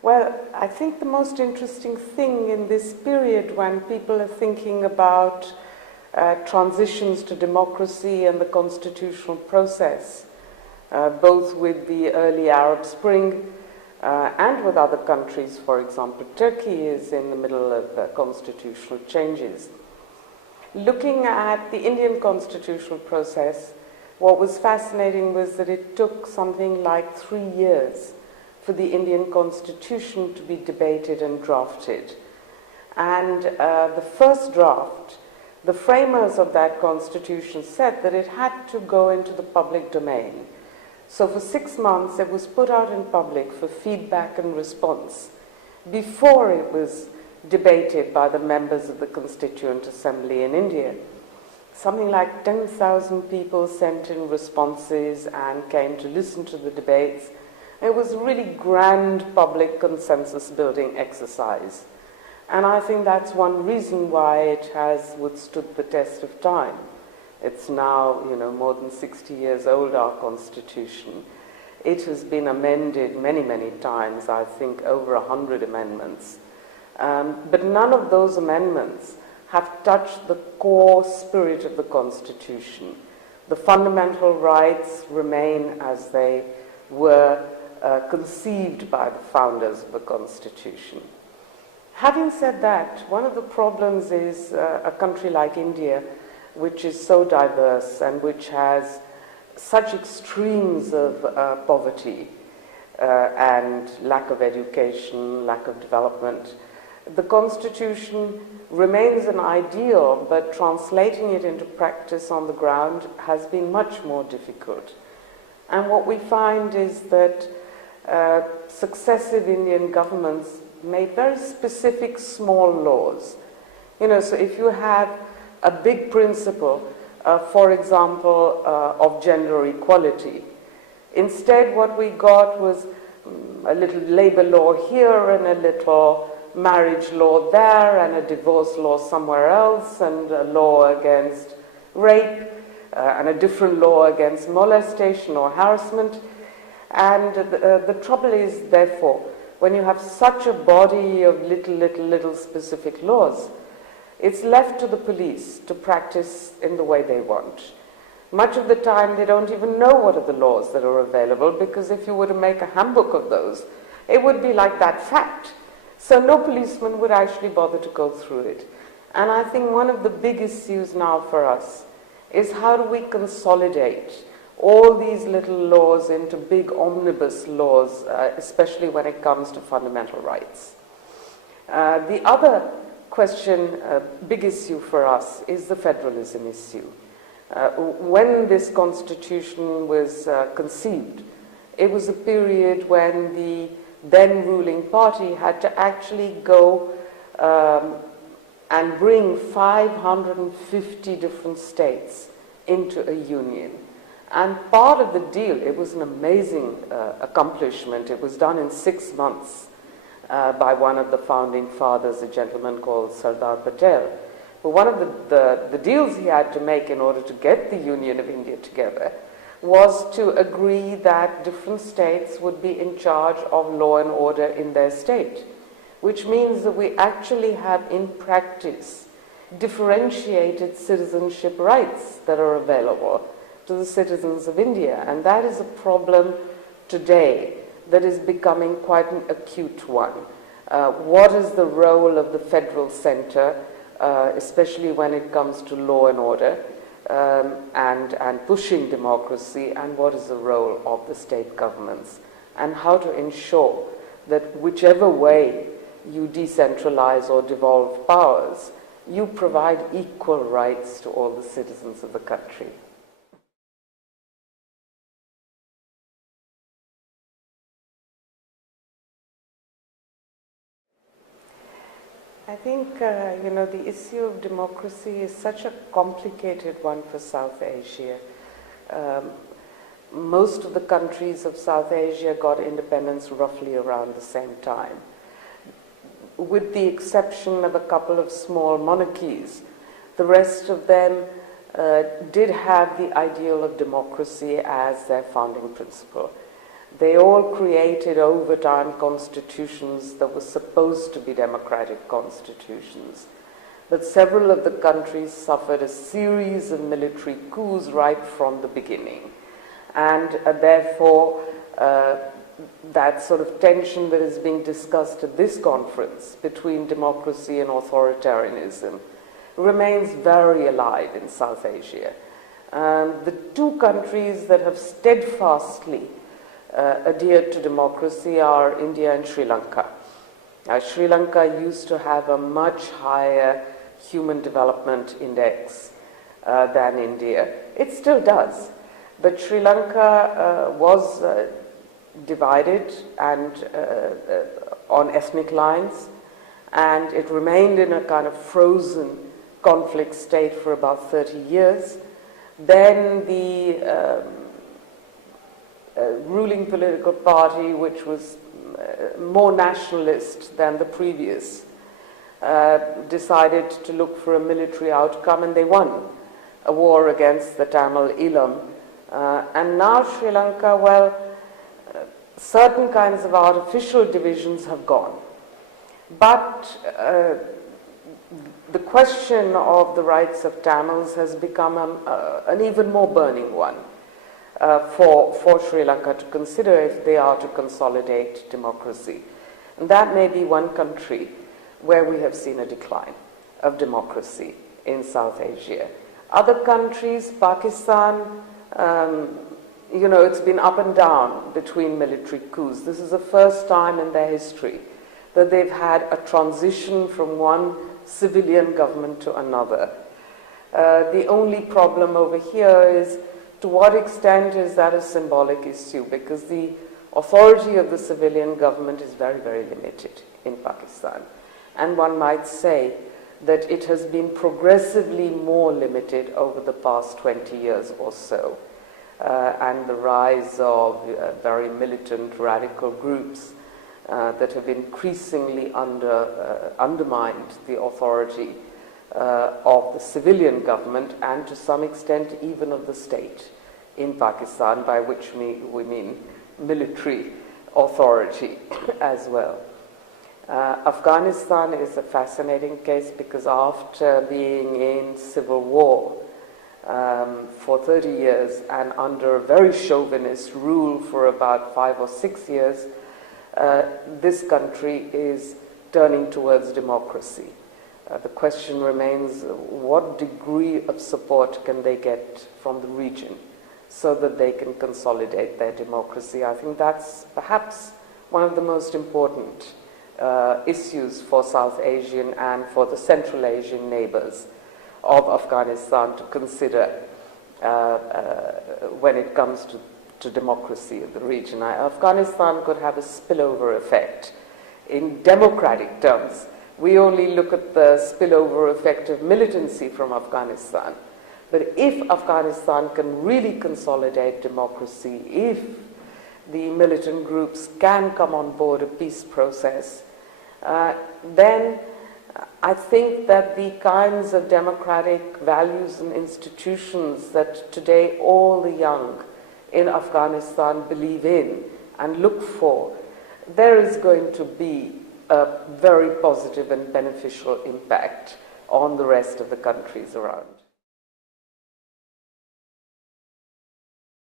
Well, I think the most interesting thing in this period when people are thinking about transitions to democracy and the constitutional process, both with the early Arab Spring and with other countries, for example, Turkey is in the middle of constitutional changes. Looking at the Indian constitutional process, what was fascinating was that it took something like 3 years for the Indian constitution to be debated and drafted. And the first draft, the framers of that constitution said that it had to go into the public domain. So for 6 months it was put out in public for feedback and response before it was debated by the members of the Constituent Assembly in India. Something like 10,000 people sent in responses and came to listen to the debates. It was a really grand public consensus building exercise. And I think that's one reason why it has withstood the test of time. It's now, more than 60 years old, our Constitution. It has been amended many, many times, I think over 100 amendments. But none of those amendments have touched the core spirit of the Constitution. The fundamental rights remain as they were conceived by the founders of the Constitution. Having said that, one of the problems is a country like India, which is so diverse and which has such extremes of poverty and lack of education, lack of development. The Constitution remains an ideal, but translating it into practice on the ground has been much more difficult. And what we find is that successive Indian governments made very specific small laws. So if you have a big principle, for example, of gender equality, instead what we got was a little labor law here and a little marriage law there and a divorce law somewhere else and a law against rape and a different law against molestation or harassment. And the trouble is, therefore, when you have such a body of little specific laws, it's left to the police to practice in the way they want. Much of the time they don't even know what are the laws that are available, because if you were to make a handbook of those, it would be like that fact. So no policeman would actually bother to go through it. And I think one of the big issues now for us is how do we consolidate all these little laws into big omnibus laws, especially when it comes to fundamental rights. The other question, big issue for us, is the federalism issue. When this constitution was conceived, it was a period when the then ruling party had to actually go and bring 550 different states into a union. And part of the deal, it was an amazing accomplishment. It was done in 6 months by one of the founding fathers, a gentleman called Sardar Patel. But one of the deals he had to make in order to get the Union of India together was to agree that different states would be in charge of law and order in their state, which means that we actually have in practice differentiated citizenship rights that are available to the citizens of India. And that is a problem today that is becoming quite an acute one. What is the role of the federal center, especially when it comes to law and order and pushing democracy, and what is the role of the state governments, and how to ensure that whichever way you decentralize or devolve powers, you provide equal rights to all the citizens of the country. I think, the issue of democracy is such a complicated one for South Asia. Most of the countries of South Asia got independence roughly around the same time. With the exception of a couple of small monarchies, the rest of them did have the ideal of democracy as their founding principle. They all created over time constitutions that were supposed to be democratic constitutions. But several of the countries suffered a series of military coups right from the beginning. And therefore, that sort of tension that is being discussed at this conference between democracy and authoritarianism remains very alive in South Asia. The two countries that have steadfastly adhered to democracy are India and Sri Lanka. Sri Lanka used to have a much higher human development index than India. It still does. But Sri Lanka was divided and on ethnic lines, and it remained in a kind of frozen conflict state for about 30 years. Then the ruling political party, which was more nationalist than the previous, decided to look for a military outcome, and they won a war against the Tamil Eelam. And now Sri Lanka, well, certain kinds of artificial divisions have gone. But the question of the rights of Tamils has become an even more burning one for Sri Lanka to consider if they are to consolidate democracy. And that may be one country where we have seen a decline of democracy in South Asia. Other countries, Pakistan, it's been up and down between military coups. This is the first time in their history that they've had a transition from one civilian government to another. The only problem over here is to what extent is that a symbolic issue, because the authority of the civilian government is very, very limited in Pakistan. And one might say that it has been progressively more limited over the past 20 years or so. And the rise of very militant radical groups that have increasingly undermined the authority of the civilian government, and to some extent even of the state in Pakistan, by which we mean military authority as well. Afghanistan is a fascinating case because after being in civil war for 30 years and under a very chauvinist rule for about 5 or 6 years, this country is turning towards democracy. The question remains, what degree of support can they get from the region so that they can consolidate their democracy? I think that's perhaps one of the most important issues for South Asian and for the Central Asian neighbors of Afghanistan to consider when it comes to democracy in the region. Afghanistan could have a spillover effect. In democratic terms, we only look at the spillover effect of militancy from Afghanistan. But if Afghanistan can really consolidate democracy, if the militant groups can come on board a peace process, then I think that the kinds of democratic values and institutions that today all the young in Afghanistan believe in and look for, there is going to be a very positive and beneficial impact on the rest of the countries around.